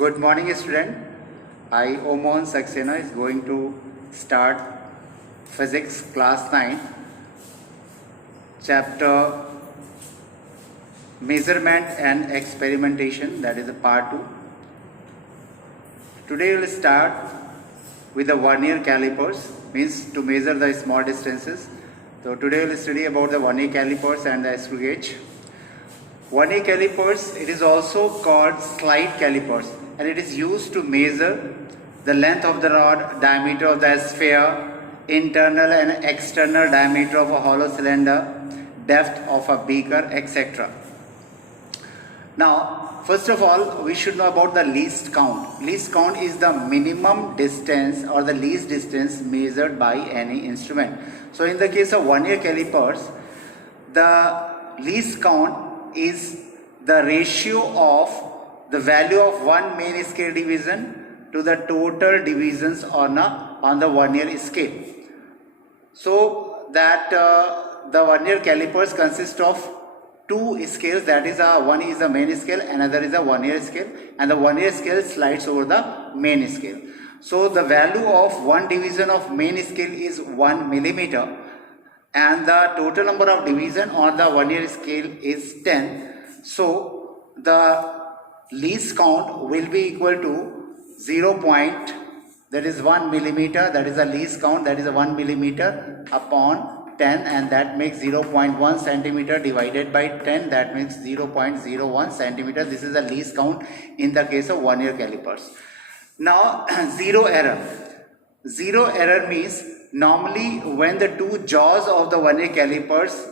Good morning, student. I, Oman Saxena, is going to start Physics Class 9, Chapter Measurement and Experimentation, that is a part 2. Today we will start with the vernier calipers, means to measure the small distances. So today we will study about the vernier calipers and the screw gauge. Vernier calipers, it is also called slide calipers, and it is used to measure the length of the rod, diameter of the sphere, internal and external diameter of a hollow cylinder, depth of a beaker, etc. Now, first of all, we should know about the least count. Least count is the minimum distance or the least distance measured by any instrument. So in the case of vernier calipers, the least count is the ratio of the value of one main scale division to the total divisions on the vernier scale. So that the vernier calipers consist of two scales, that is one is the main scale, another is the vernier scale, and the vernier scale slides over the main scale. So the value of one division of main scale is 1 millimeter, and the total number of division on the vernier scale is 10. So the least count will be equal to 0. That is 1 millimeter, that is the least count, that is a 1 millimeter upon 10, and that makes 0.1 centimeter divided by 10, that makes 0.01 centimeter. This is the least count in the case of vernier calipers. Now zero error. Zero error means normally when the two jaws of the vernier calipers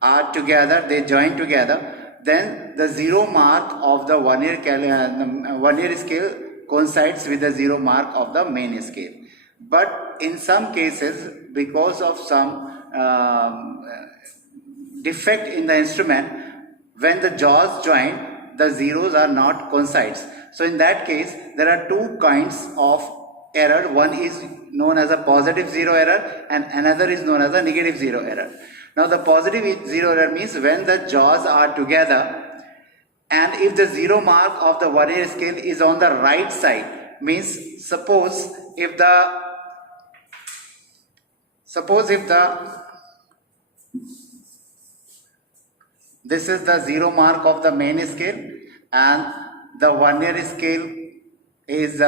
are together, they join together, then the zero mark of the vernier scale coincides with the zero mark of the main scale. But in some cases, because of some defect in the instrument, when the jaws join, the zeros are not coincides. So in that case, there are two kinds of error. One is known as a positive zero error and another is known as a negative zero error. Now the positive zero error means when the jaws are together, and if the zero mark of the vernier scale is on the right side, means suppose if this is the zero mark of the main scale and the vernier scale is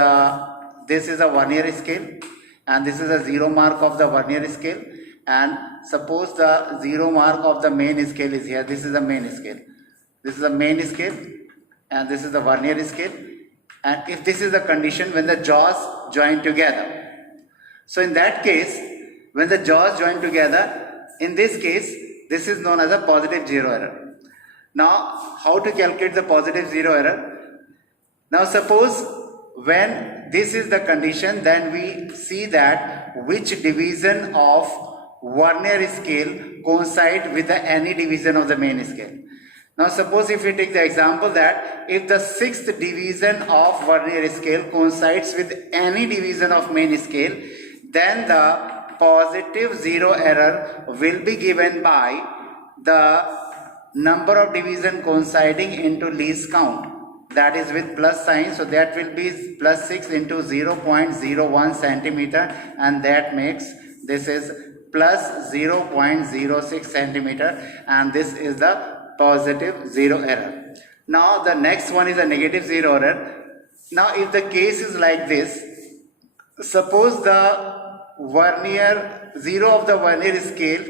this is a vernier scale and this is a zero mark of the vernier scale, and suppose the zero mark of the main scale is here. This is the main scale, this is the main scale, and this is the vernier scale, and if this is the condition when the jaws join together, so in that case when the jaws join together, in this case this is known as a positive zero error. Now how to calculate the positive zero error? Now suppose when this is the condition, then we see that which division of vernier scale coincide with any division of the main scale. Now suppose if we take the example that if the sixth division of vernier scale coincides with any division of main scale, then the positive zero error will be given by the number of division coinciding into least count, that is with plus sign. So that will be plus 6 into 0.01 centimeter, and that makes this is plus 0.06 centimeter, and this is the positive zero error. Now the next one is a negative zero error. Now if the case is like this, suppose the zero of the vernier scale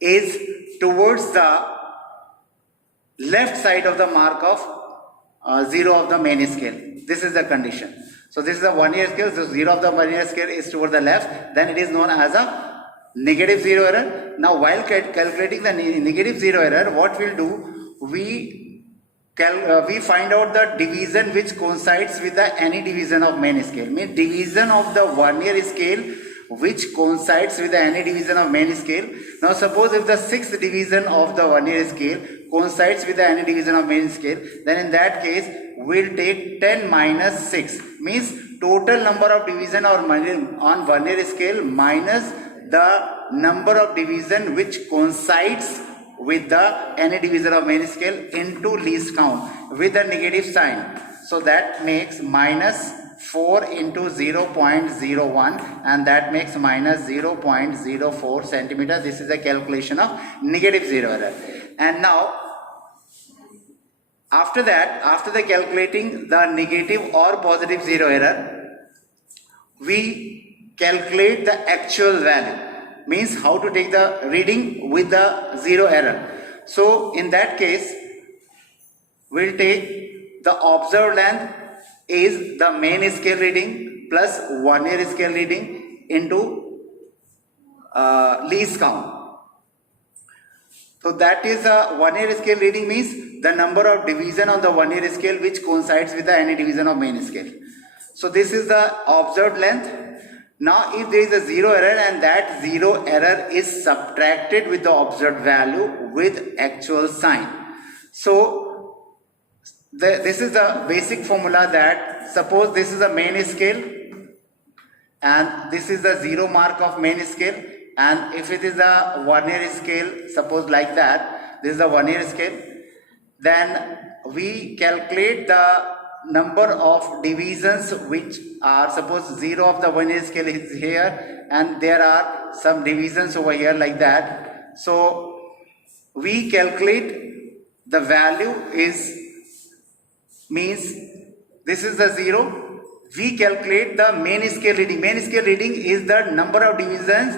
is towards the left side of the mark of zero of the main scale. This is the condition. So this is the vernier scale, so zero of the vernier scale is toward the left, then it is known as a negative zero error. Now while calculating the negative zero error, what we'll do, we find out the division which coincides with any division of main scale, means division of the vernier scale which coincides with any division of main scale. Now suppose if the sixth division of the vernier scale coincides with any division of main scale, then in that case we'll take 10 minus 6, means total number of division on vernier scale minus the number of division which coincides with the any division of main scale into least count with a negative sign. So that makes minus 4 into 0.01 and that makes minus 0.04 centimeter. This is a calculation of negative zero error. And now after that, after the calculating the negative or positive zero error, we calculate the actual value, means how to take the reading with the zero error. So in that case, we'll take the observed length is the main scale reading plus vernier scale reading into least count. So that is a vernier scale reading means the number of division on the vernier scale which coincides with the any division of main scale. So this is the observed length. Now if there is a zero error and that zero error is subtracted with the observed value with actual sign. So this is the basic formula that suppose this is a main scale and this is the zero mark of main scale, and if it is a vernier scale, suppose like that, this is the vernier scale, then we calculate the number of divisions which are, suppose 0 of the vernier scale is here and there are some divisions over here like that. So we calculate the value is, means this is the 0. We calculate the main scale reading. Main scale reading is the number of divisions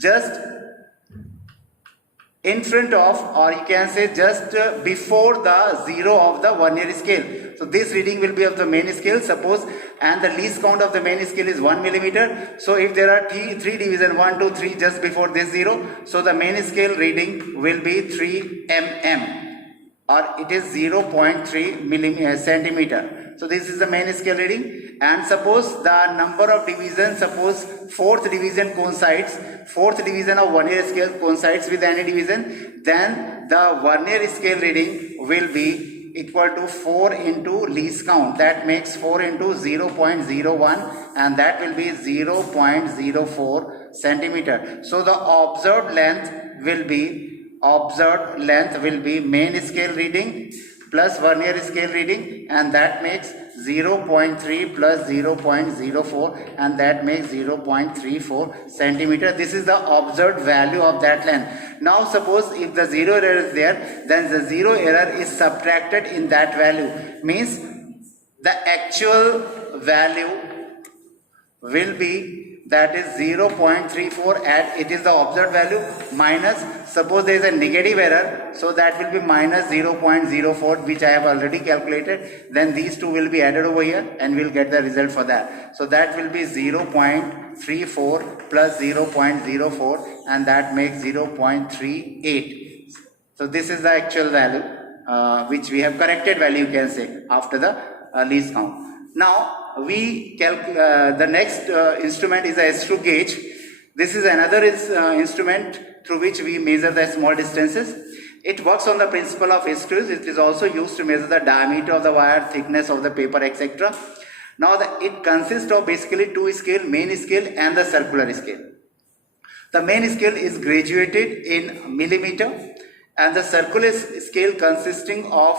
just in front of, or you can say just before the 0 of the vernier scale. So this reading will be of the main scale, suppose, and the least count of the main scale is 1 millimeter. So if there are three division 1, 2, 3 just before this 0, so the main scale reading will be 3 mm or it is 0.3 centimeter. So this is the main scale reading, and suppose the number of divisions, suppose 4th division coincides, 4th division of vernier scale coincides with any division, then the vernier scale reading will be equal to 4 into least count. That makes 4 into 0.01 and that will be 0.04 centimeter. So the observed length will be main scale reading plus vernier scale reading, and that makes 0.3 plus 0.04 and that makes 0.34 centimeter. This is the observed value of that length. Now suppose if the zero error is there, then the zero error is subtracted in that value, means the actual value will be, that is 0.34 and it is the observed value, minus, suppose there is a negative error, so that will be minus 0.04 which I have already calculated. Then these two will be added over here and we'll get the result for that. So that will be 0.34 plus 0.04 and that makes 0.38. So this is the actual value which we have corrected value, you can say, after the least count. Now we the next instrument is a screw gauge. This is another instrument through which we measure the small distances. It works on the principle of screws. It is also used to measure the diameter of the wire, thickness of the paper, etc. Now it consists of basically two scale, main scale and the circular scale. The main scale is graduated in millimeter and the circular scale consisting of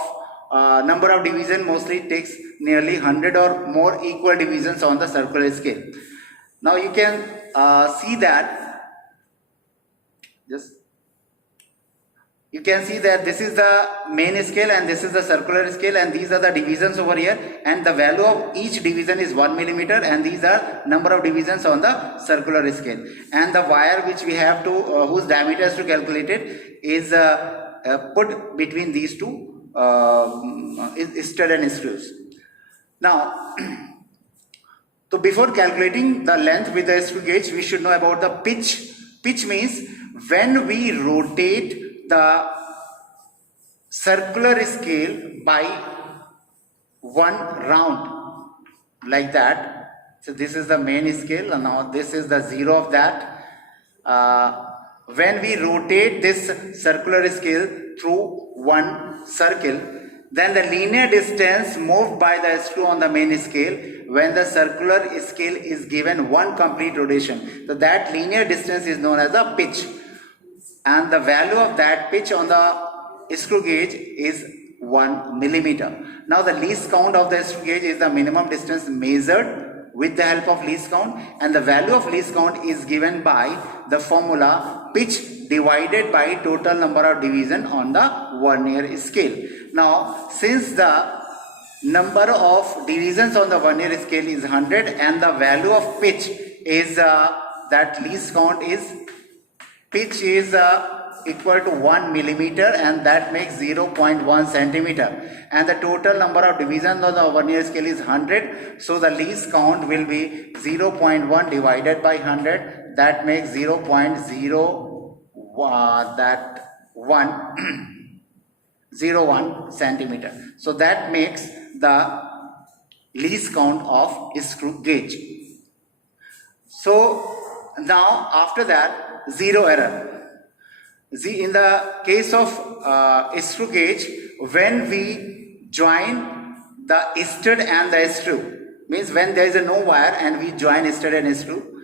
number of division mostly takes nearly 100 or more equal divisions on the circular scale. Now you can see that this is the main scale and this is the circular scale, and these are the divisions over here, and the value of each division is 1 millimeter, and these are number of divisions on the circular scale. And the wire which we have to whose diameter is to calculate it is put between these two stud and screws. Now so before calculating the length with the screw gauge, we should know about the pitch. Pitch means when we rotate the circular scale by one round like that. So this is the main scale and now this is the 0 of that. When we rotate this circular scale through one circle, then the linear distance moved by the screw on the main scale when the circular scale is given one complete rotation. So that linear distance is known as the pitch. and the value of that pitch on the screw gauge is 1 millimeter. Now the least count of the screw gauge is the minimum distance measured with the help of least count, and the value of least count is given by the formula pitch divided by total number of division on the vernier scale. Now since the number of divisions on the vernier scale is 100 and the value of pitch is that least count is pitch is equal to 1 millimeter, and that makes 0.1 centimeter, and the total number of divisions on the vernier scale is 100, so the least count will be 0.1 divided by 100, that makes 0.0 01 centimeter. So that makes the least count of screw gauge. So now after that, zero error. In the case of screw gauge, when we join the stud and the screw, means when there is no wire and we join stud and screw,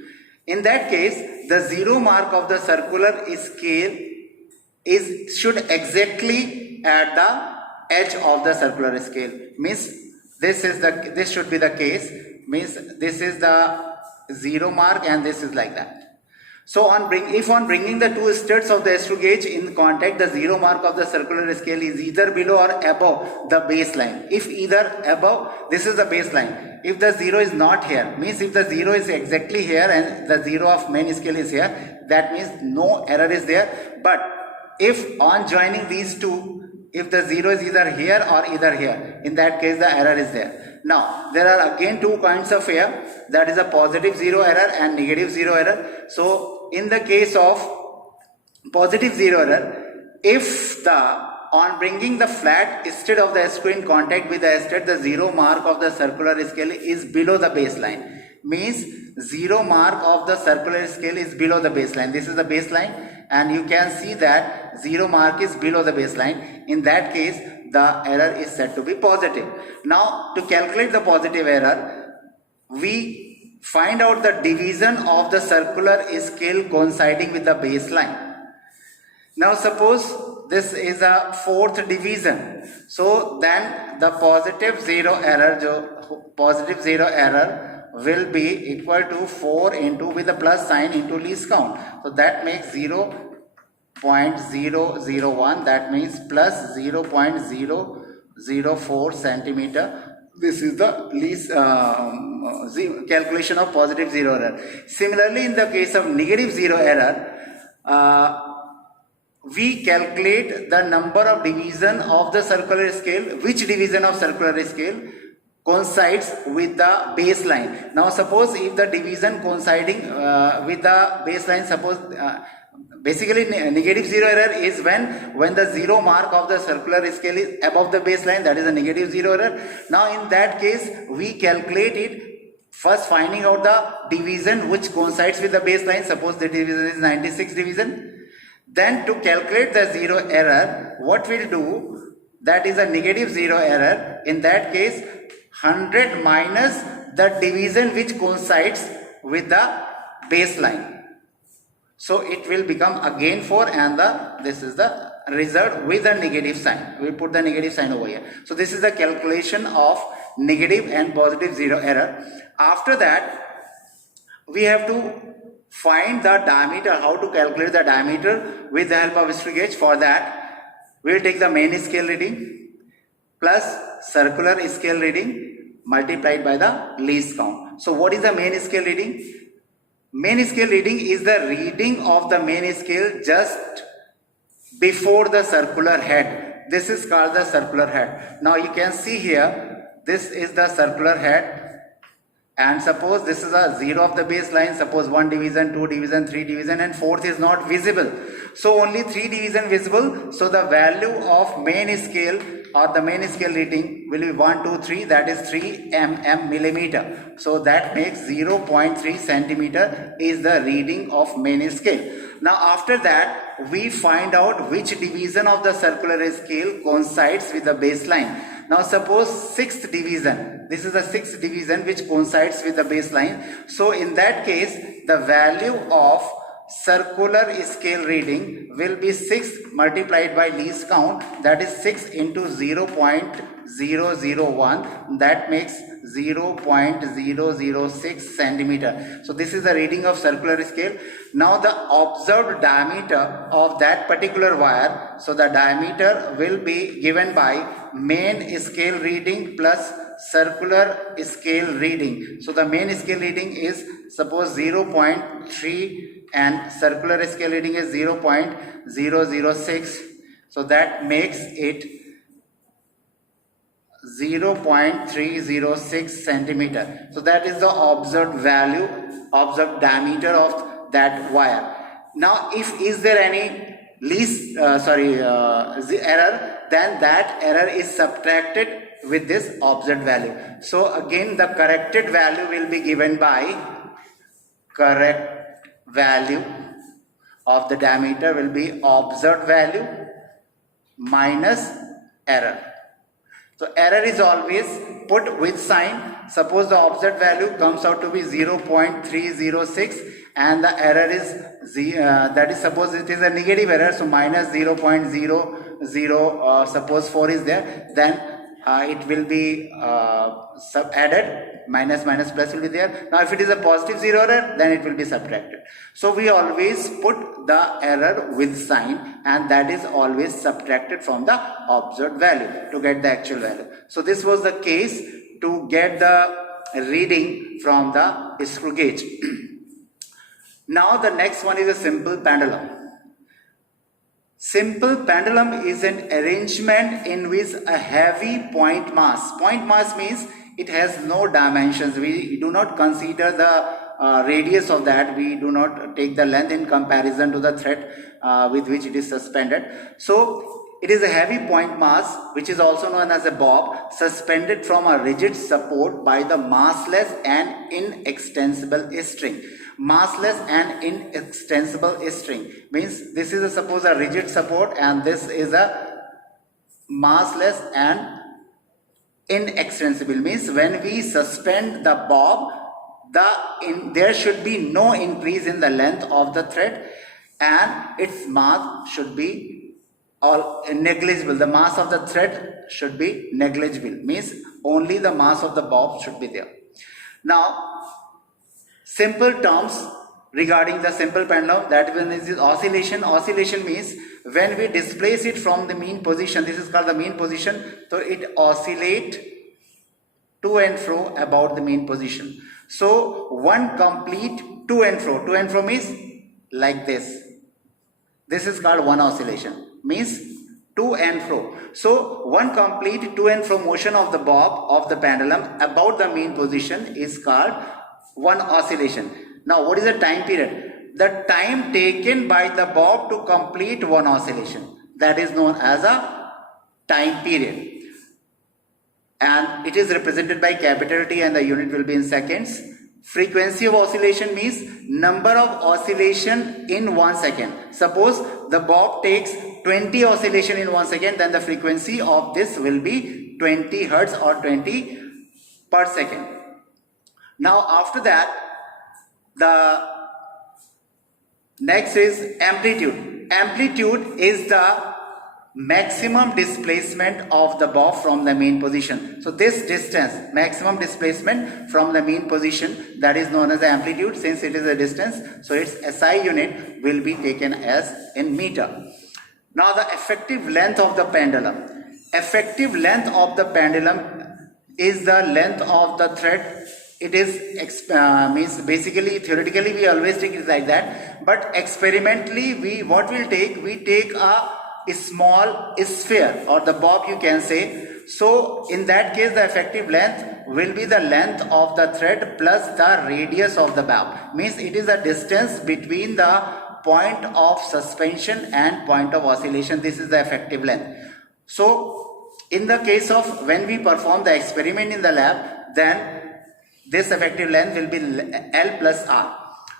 in that case the zero mark of the circular scale should exactly at the edge of the circular scale. Means this should be the case, means this is the zero mark and this is like that. So if on bringing the two studs of the screw gauge in contact, the zero mark of the circular scale is either below or above the baseline. If either above, this is the baseline. If the zero is not here, means if the zero is exactly here and the zero of main scale is here, that means no error is there. But if on joining these two, if the zero is either here or either here, in that case the error is there. Now there are again two kinds of error, that is a positive zero error and negative zero error. So in the case of positive zero error, if on bringing the flat stud of the screw in contact with the stud, the zero mark of the circular scale is below the baseline, means zero mark of the circular scale is below the baseline. This is the baseline and you can see that zero mark is below the baseline. In that case the error is said to be positive. Now to calculate the positive error, we find out the division of the circular scale coinciding with the baseline. Now suppose this is a fourth division, so then the positive zero error will be equal to 4 into with the plus sign into least count. So that makes 0.001, that means plus 0.004 centimeter. This is the least calculation of positive zero error. Similarly, in the case of negative zero error, we calculate the number of division of the circular scale, which division of circular scale coincides with the baseline. Now suppose if the division coinciding with the baseline, suppose basically negative zero error is when the zero mark of the circular scale is above the baseline, that is a negative zero error. Now in that case we calculate it, first finding out the division which coincides with the baseline. Suppose the division is 96 division. Then to calculate the zero error, what we'll do, that is a negative zero error. In that case 100 minus the division which coincides with the baseline. So it will become again 4 and this is the result with the negative sign. We put the negative sign over here. So this is the calculation of negative and positive zero error. After that we have to find the diameter, how to calculate the diameter with the help of screw gauge. For that we will take the main scale reading plus circular scale reading multiplied by the least count. So what is the main scale reading? Main scale reading is the reading of the main scale just before the circular head. This is called the circular head. Now you can see here, this is the circular head, and suppose this is a zero of the baseline. Suppose 1 division, 2 division, 3 division and 4th is not visible. So only 3 division visible. So the value of main scale or the main scale reading will be 1, 2, 3, that is 3 millimeter. So that makes 0.3 centimeter is the reading of main scale. Now after that we find out which division of the circular scale coincides with the baseline. Now suppose 6th division, this is the 6th division which coincides with the baseline. So in that case the value of circular scale reading will be 6 multiplied by least count, that is 6 into 0.001, that makes 0.006 centimeter. So this is the reading of circular scale. Now the observed diameter of that particular wire, so the diameter will be given by main scale reading plus circular scale reading. So the main scale reading is suppose 0.3 and circular scale reading is 0.006. So that makes it 0.306 centimeter. So that is the observed value, observed diameter of that wire. Now if is there any error, then that error is subtracted with this observed value. So again the corrected value will be given by correct value of the diameter will be observed value minus error. So error is always put with sign. Suppose the observed value comes out to be 0.306 and the error is that is, suppose it is a negative error, so minus 0.00 suppose 4 is there, then it will be added, minus minus plus will be there. Now if it is a positive 0 error, then it will be subtracted. So we always put the error with sign and that is always subtracted from the observed value to get the actual value. So this was the case to get the reading from the screw gauge. Now the next one is a simple pendulum. Simple pendulum is an arrangement in which a heavy point mass means it has no dimensions. We do not consider the radius of that. We do not take the length in comparison to the thread with which it is suspended. So it is a heavy point mass, which is also known as a bob, suspended from a rigid support by the massless and inextensible string. Massless and inextensible string means this is suppose a rigid support and this is a massless and inextensible, means when we suspend the bob, there should be no increase in the length of the thread and its mass should be negligible. The mass of the thread should be negligible, means only the mass of the bob should be there. Now simple terms regarding the simple pendulum, that one is oscillation. Oscillation means when we displace it from the mean position, this is called the mean position, so it oscillates to and fro about the mean position. So one complete to and fro means like this. This is called one oscillation, means to and fro. So one complete to and fro motion of the bob of the pendulum about the mean position is called one oscillation. Now what is the time period? The time taken by the bob to complete one oscillation, that is known as a time period, and it is represented by capital T and the unit will be in seconds. Frequency of oscillation means number of oscillation in 1 second. Suppose the bob takes 20 oscillation in 1 second, then the frequency of this will be 20 hertz or 20 per second. Now after that, the next is amplitude. Amplitude is the maximum displacement of the bob from the mean position. So this distance, maximum displacement from the mean position, that is known as the amplitude. Since it is a distance, so its SI unit will be taken as in meter. Now the effective length of the pendulum. Effective length of the pendulum is the length of the thread. It is means basically theoretically we always take it like that, but experimentally we take a small sphere or the bob you can say. So in that case the effective length will be the length of the thread plus the radius of the bob, means it is the distance between the point of suspension and point of oscillation. This is the effective length. So in the case of when we perform the experiment in the lab, then this effective length will be L plus R.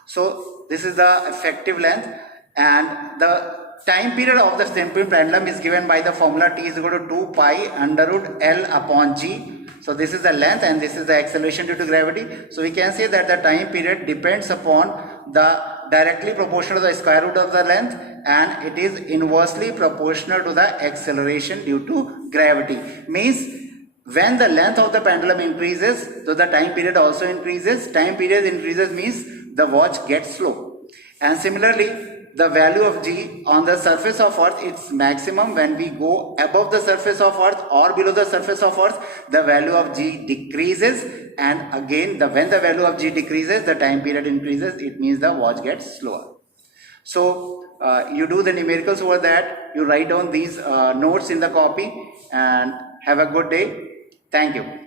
So this is the effective length, and the time period of the simple pendulum is given by the formula T is equal to 2 pi under root L upon G. So this is the length and this is the acceleration due to gravity. So we can say that the time period depends upon the directly proportional to the square root of the length, and it is inversely proportional to the acceleration due to gravity. Means when the length of the pendulum increases, so the time period also increases. Time period increases means the watch gets slow. And similarly, the value of G on the surface of Earth, it's maximum when we go above the surface of Earth or below the surface of Earth, the value of G decreases, and again when the value of G decreases, the time period increases. It means the watch gets slower. So you do the numericals over that, you write down these notes in the copy, and have a good day. Thank you.